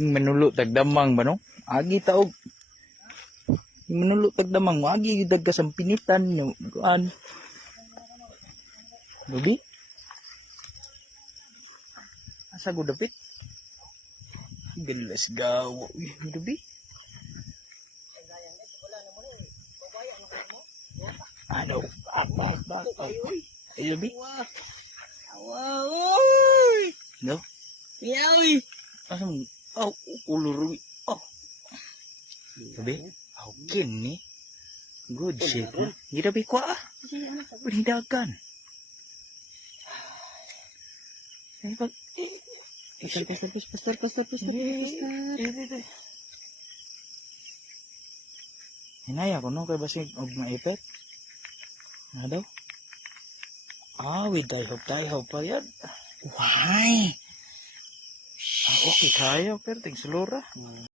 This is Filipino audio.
Manulo tagdamang ba no? Agi taog. Manulo tagdamang mo agi dag kasampinitan no. Kuan. Lubi? Asa ko dapit? Galas gawo. Lubi? Ano? Apa? Ay, lubi? Wow! No? Yawi! Asa mo? Oh, ulur. Oh. Lubi? Okay ni. Good shit. Girabi ko ah. Panidagan. Ay, pag... Pastor. Hinaya ko no, kay basig og maipet. Nga daw? With tayo pa yan. Why? Okay kaya, pero tig sulura.